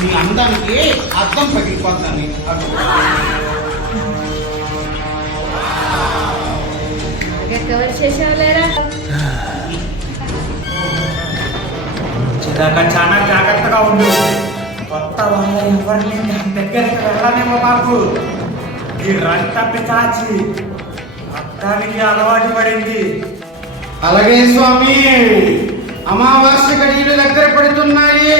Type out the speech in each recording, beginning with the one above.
నీ అందానికి అద్దం పగిలిపోతాను. కవర్ చేసావులేరా? చిదాక చాలా జాగ్రత్తగా ఉండు. కొత్త వాళ్ళ ఎవరిని దగ్గరికి వెళ్ళనేమో బాబు. ఈ రంట పిచాచి అద్దానికి అలవాటు పడింది. అలాగే స్వామి. అమావాస్య గడియలు దగ్గర పడుతున్నాయి.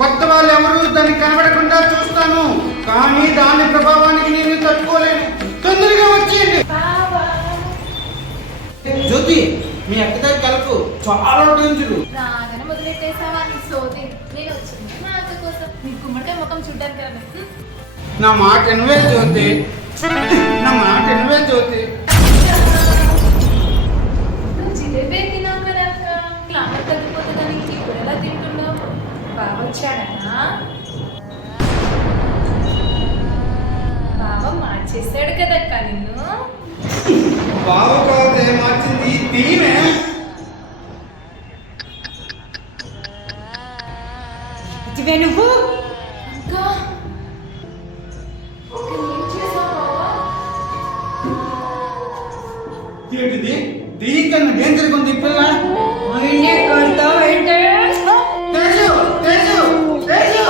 కొత్త వాళ్ళు ఎవరు దాన్ని కనబడకుండా చూస్తాను, కానీ దాని ప్రభావానికి నేను తట్టుకోలేను. తొందరగా వచ్చేయండి. జ్యోతి, మీ అక్కదారి కలకు చాలా డేంజరు. రాగానే మొదలెట్టేసావా నీ సోది? నేను వచ్చింది మా అక్క కోసం, నీ గుమ్మడికాయ ముఖం చూడ్డానికి కదా. నా మాట ఎనవే జ్యోతి, నా మాట ఎనవే జ్యోతి. నువ్వు జిలేబీ తిన్నావు కదా అక్క, క్లామర్ తగ్గిపోతుందని ఇప్పుడు ఎలా తింటున్నావు? బావ వచ్చాడనా? బావ మార్చేసాడు కదక్క నిన్ను. బావ కాదే మార్చింది, తీమే. ఇదివే నువ్వు ఇంకా ఏం చేసావు బావ? ఏంటిది? దీనికన్నా డేంజర్ ఉంది పిల్ల. ఆయనే కొడతావు ఏంటే? తేజు, తేజు, తేజు.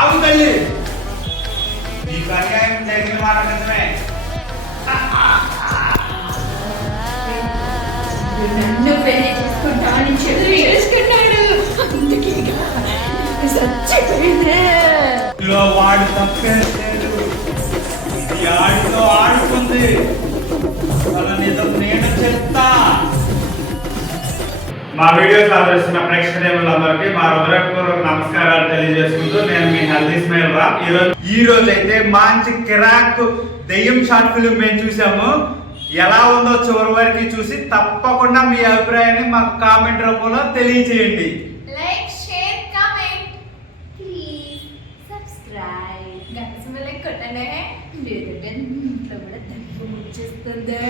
ఆగు తల్లి, నీకు అన్యాయం జరిగిన మాట నిజమే. నన్ను పెళ్లి చేసుకుంటామని చెల్లి వేసుకున్నాడు, అందుకే చచ్చిపోయిందే. ఇందులో వాడు తప్పేం లేదు. ఇది ఆడితో ఆడుకుంది. వాళ్ళ నిజం నేను చెప్తా. మా వీడియోస్ ఆదరిస్తున్న ప్రేక్షకులందరికీ మా హృదయపూర్వక నమస్కారాలు తెలియజేసుకుంటూ నేను మీ హెల్దీ స్మైల్ రా. ఈ రోజు అయితే మంచి కిరాక్ దెయ్యం షార్ట్ ఫిల్మ్ మేము చూసాము. ఎలా ఉందో చివరి వరకు చూసి తప్పకుండా మీ అభిప్రాయాన్ని మాకు కామెంట్ రూపంలో తెలియజేయండి. Like, share, comment, please subscribe. గంట సింబల్ కొట్టండి. లేదంటే ఇంట్లో కూడా తక్కువ వచ్చేస్తుంది.